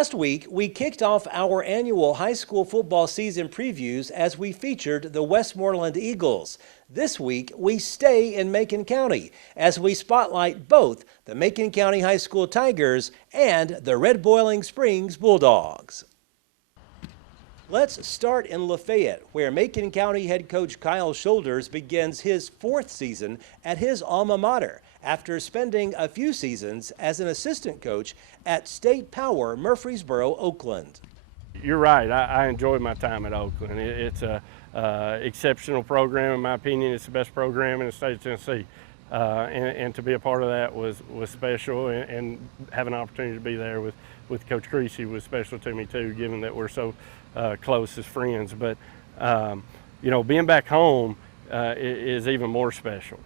Last week, we kicked off our annual high school football season previews as we featured the Westmoreland Eagles. This week, we stay in Macon County as we spotlight both the Macon County High School Tigers and the Red Boiling Springs Bulldogs. Let's start in Lafayette, where Macon County head coach Kyle Shoulders begins his fourth season at his alma mater after spending a few seasons as an assistant coach at State Power Murfreesboro, Oakland. You're right. I enjoyed my time at Oakland. It's a exceptional program, in my opinion. It's the best program in the state of Tennessee. And to be a part of that was special, and have an opportunity to be there with Coach Creasy was special to me too, given that we're so close as friends. But you know, being back home is even more special.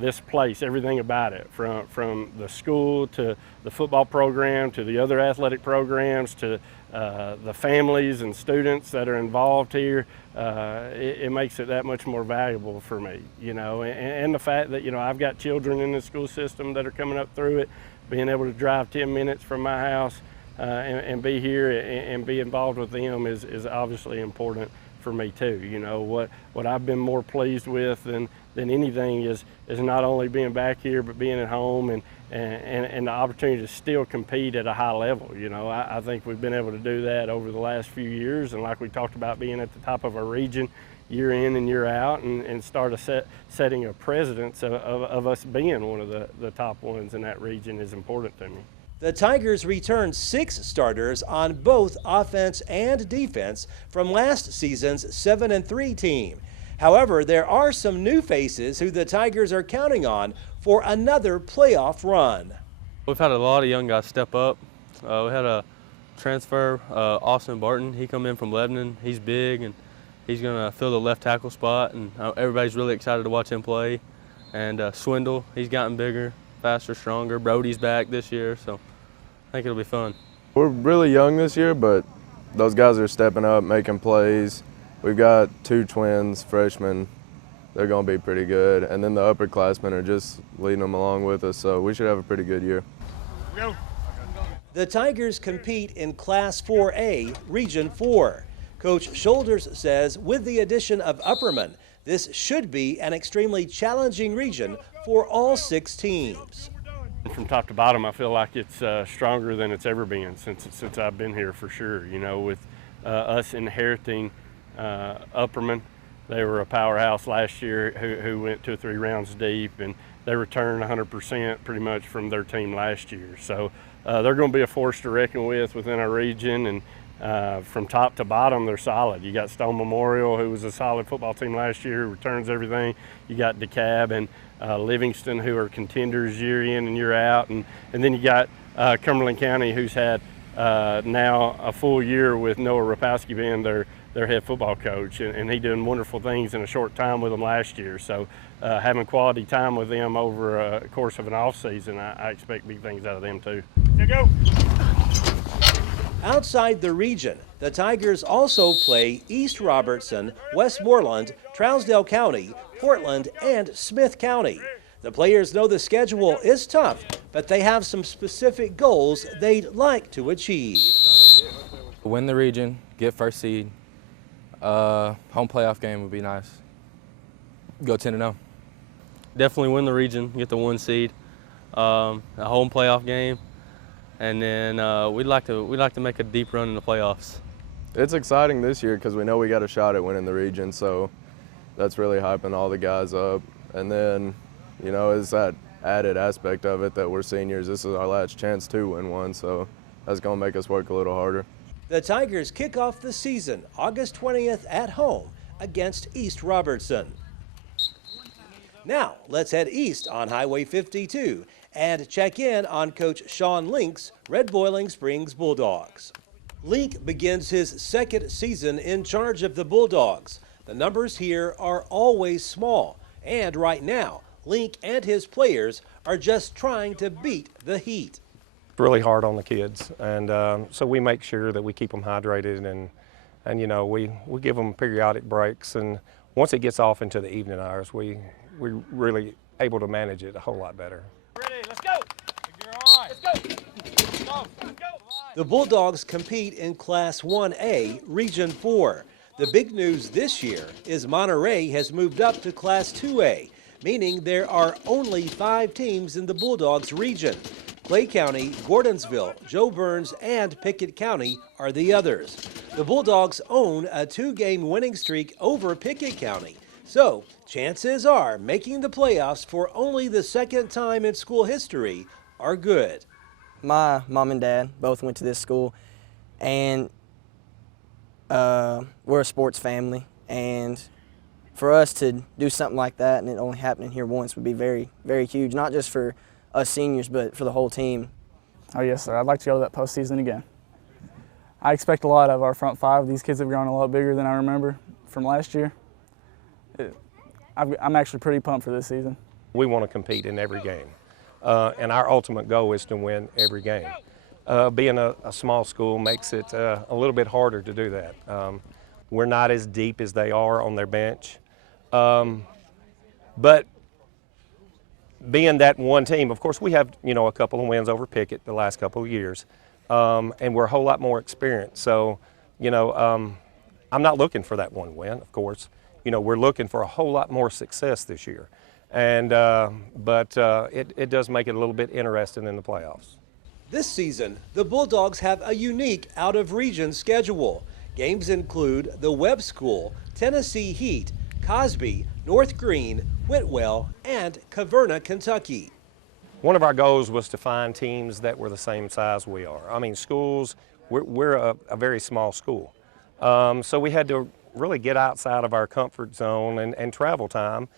This place, everything about it, from the school to the football program to the other athletic programs to the families and students that are involved here, it makes it that much more valuable for me, you know, and the fact that, you know, I've got children in the school system that are coming up through it, being able to drive 10 minutes from my house and be here and be involved with them is obviously important for me too. You know, what I've been more pleased with than anything is not only being back here but being at home and the opportunity to still compete at a high level. You know, I think we've been able to do that over the last few years, and like we talked about, being at the top of our region year in and year out, and start setting a precedence of us being one of the top ones in that region is important to me. The Tigers returned 6 starters on both offense and defense from last season's 7-3 team. However, there are some new faces who the Tigers are counting on for another playoff run. We've had a lot of young guys step up. We had a transfer, Austin Barton. He come in from Lebanon. He's big, and he's going to fill the left tackle spot, and everybody's really excited to watch him play. And Swindle, he's gotten bigger, faster, stronger. Brody's back this year, so I think it'll be fun. We're really young this year, but those guys are stepping up, making plays. We've got 2 twins, freshmen. They're going to be pretty good. And then the upperclassmen are just leading them along with us, so we should have a pretty good year. Go. The Tigers compete in Class 4A, Region 4. Coach Shoulders says with the addition of Upperman, this should be an extremely challenging region for all 6 teams. From top to bottom, I feel like it's stronger than it's ever been since I've been here, for sure. You know, with us inheriting Upperman, they were a powerhouse last year who went 2 or 3 rounds deep, and they returned 100% pretty much from their team last year. So they're going to be a force to reckon with within our region, and from top to bottom, they're solid. You got Stone Memorial, who was a solid football team last year, who returns everything. You got DeKalb and Livingston, who are contenders year in and year out, and then you got Cumberland County, who's had now a full year with Noah Rapowski being their head football coach, and he doing wonderful things in a short time with them last year. So having quality time with them over a course of an off season, I expect big things out of them too. Here go. Outside the region, the Tigers also play East Robertson, Westmoreland, Trousdale County, Portland, and Smith County. The players know the schedule is tough, but they have some specific goals they'd like to achieve. Win the region, get first seed. Home playoff game would be nice. Go 10-0. Definitely win the region, get the 1 seed, a home playoff game, and then we'd like to make a deep run in the playoffs. It's exciting this year because we know we got a shot at winning the region, so that's really hyping all the guys up. And then, you know, it's that added aspect of it that we're seniors. This is our last chance to win one, so that's going to make us work a little harder. The Tigers kick off the season August 20th at home against East Robertson. Now, let's head east on Highway 52 and check in on Coach Sean Link's Red Boiling Springs Bulldogs. Link begins his 2nd season in charge of the Bulldogs. The numbers here are always small, and right now, Link and his players are just trying to beat the heat. Really hard on the kids, and so we make sure that we keep them hydrated, and you know, we give them periodic breaks, and once it gets off into the evening hours, we're really able to manage it a whole lot better. Ready, let's go. You're all right. Let's go. Let's go. The Bulldogs compete in Class 1A, Region 4. The big news this year is Monterey has moved up to Class 2A, meaning there are only 5 teams in the Bulldogs region. Clay County, Gordonsville, Joe Burns, and Pickett County are the others. The Bulldogs own a 2-game winning streak over Pickett County, so chances are making the playoffs for only the 2nd time in school history are good. My mom and dad both went to this school, and we're a sports family, and for us to do something like that and it only happening here once would be very, very huge, not just for us seniors, but for the whole team. Oh yes, sir. I'd like to go to that postseason again. I expect a lot of our front 5. These kids have grown a lot bigger than I remember from last year. I'm actually pretty pumped for this season. We want to compete in every game, and our ultimate goal is to win every game. Being a small school makes it a little bit harder to do that. We're not as deep as they are on their bench, but being that one team, of course, we have a couple of wins over Pickett the last couple of years, and we're a whole lot more experienced. So, I'm not looking for that one win, of course. We're looking for a whole lot more success this year, and but it does make it a little bit interesting in the playoffs. This season, the Bulldogs have a unique out-of-region schedule. Games include the Webb School, Tennessee Heat, Cosby, North Greene, Whitwell, and Caverna, Kentucky. One of our goals was to find teams that were the same size we are. I mean, schools, we're a very small school. So we had to really get outside of our comfort zone and travel time.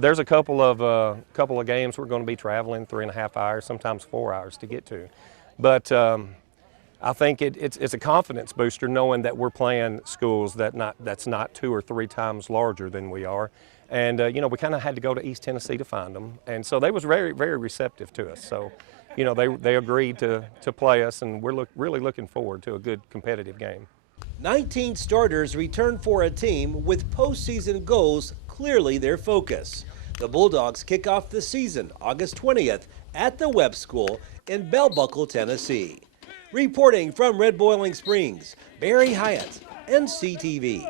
There's a couple of games we're going to be traveling 3.5 hours, sometimes 4 hours to get to. But I think it's a confidence booster knowing that we're playing schools that's not 2 or 3 times larger than we are. And, we kind of had to go to East Tennessee to find them. And so they was very, very receptive to us. So, they agreed to play us, and we're really looking forward to a good competitive game. 19 starters return for a team with postseason goals clearly their focus. The Bulldogs kick off the season August 20th at the Webb School in Bell Buckle, Tennessee. Reporting from Red Boiling Springs, Barry Hyatt, NCTV.